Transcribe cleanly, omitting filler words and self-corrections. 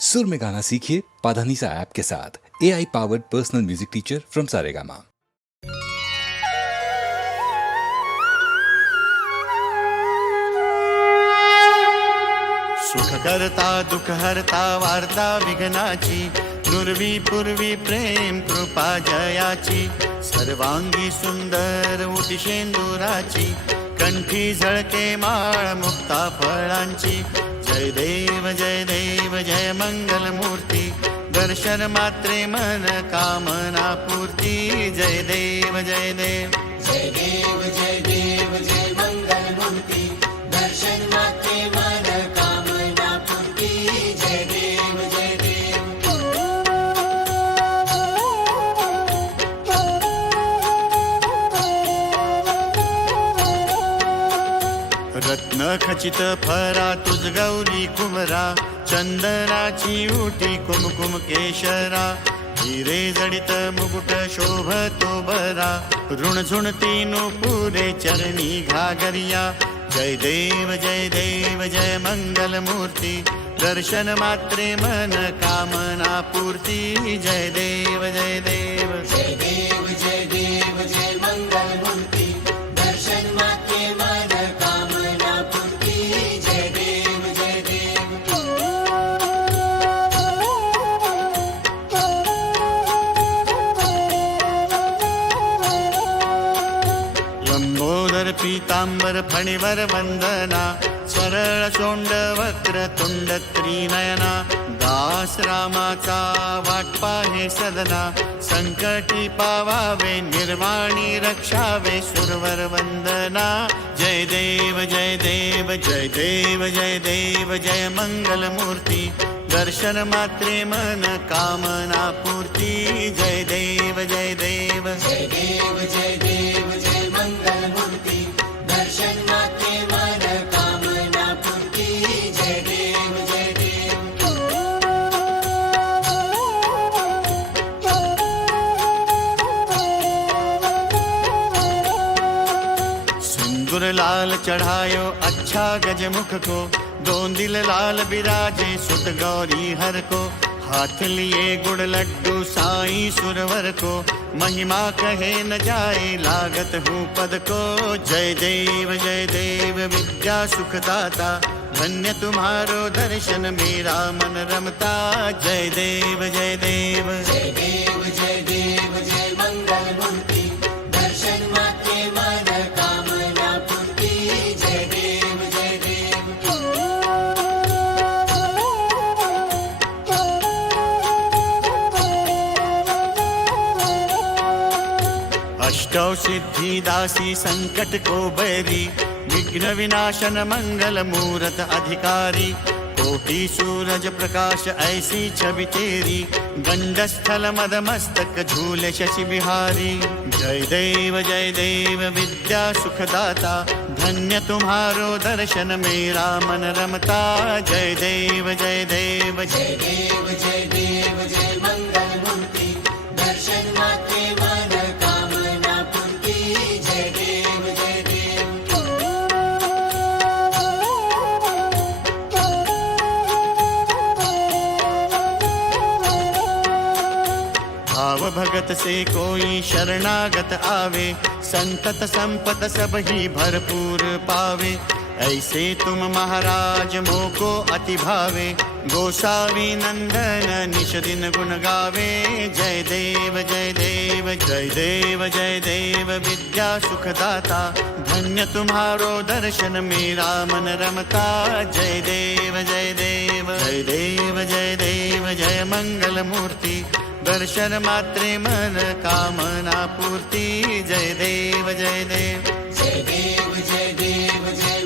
सुर में गाना सीखिए पाधानीसा ऐप के साथ। AI powered personal music teacher from Saregama. सुख करता दुख हरता वार्ता विघ्नाची, नुरवी पूर्वी प्रेम कृपा जयाची, सर्वांगी सुंदर उटी शेंदुराची, कंठी झळके माळ मुक्ता फळांची। जय देव जय देव जय मंगल मूर्ती, दर्शन मात्रे मन कामना पूर्ती। जय देव जय देव जय देव जय देव जय मंगल मूर्ती, दर्शन मात्रे मन कामना पूर्ती। जय देव जय देव रत्न खचित फरा तुझ गौरी कुमरा, चंदनाची उटी कुमकुम केशरा, हिरे जडित मुकुट शोभतो बरा, ऋण झुणती नुपुरे चरणी घागरिया। जय देव जय मंगल मूर्ती, दर्शन मात्रे मन कामना पूर्ती। जय देव जय देव जय देव जय देव जय मंगल मूर्ती, दर्शन मात्रे मन कामना पूर्ती। जय देव जय देव लंबोदर पीतांबर फणीवर वंदना, सरळ सोंड वक्र तुंड त्रिनयना, दास रामाचा वाटपा हे सदना, संकटी पावावे निर्वाणी रक्षावे सुरवर वंदना। जय देव जय देव जय देव जय देव जय मंगल मूर्ती, दर्शन मात्रे मन कामना पूर्ती। जय देव जय देव जय देव जय देव जय मंगल मूर्ती, दर्शन मात्रे मन कामना पूर्ती। जय देव जय देव सिंदूर लाल चढ़ायो अच्छा गजमुख को, दो दिल लाल बिराजे सुत गौरी हर को, हाथ लिए गुड़ लड्डू साईं सुरवर को, महिमा कहे न जाए लागत हूँ पद को। जय देव विद्या सुखदाता, धन्य तुम्हारो दर्शन मेरा मन रमता। जय देव जय देव जय देव जय देव जय मंगल मूर्ती, दर्शन मात्रे मन कामना पूर्ती। जय देव जय देव अष्टौ सिद्धि दासी संकट को बैरी, विघ्न विनाशन मंगल मूरत अधिकारी, कोटि सूरज प्रकाश ऐसी छवि तेरी, गंडस्थल मद मस्तक झूले शशि बिहारी। जय देव विद्या सुखदाता, धन्य तुम्हारो दर्शन मेरा मन रमता। जय देव जय देव जय देव जय मंगल मूर्ती, दर्शन मात्रे मन कामना पूर्ती। जय देव जय देव भाव भगत से कोई शरणागत आवे, संतत संपत सब ही भरपूर पावे। ऐसे तुम महाराज मोको अति भावे, गोसावी नंदन निश दिन गुण गावे। जय देव जय देव जय देव जय देव विद्या सुखदाता, धन्य तुम्हारो दर्शन मेरा मन रमता। जय देव जय देव जय देव जय देव जय मंगल मूर्ति, दर्शन मात्रे मन कामना पूर्ति। जय देव जय देव जय देव जय देव जय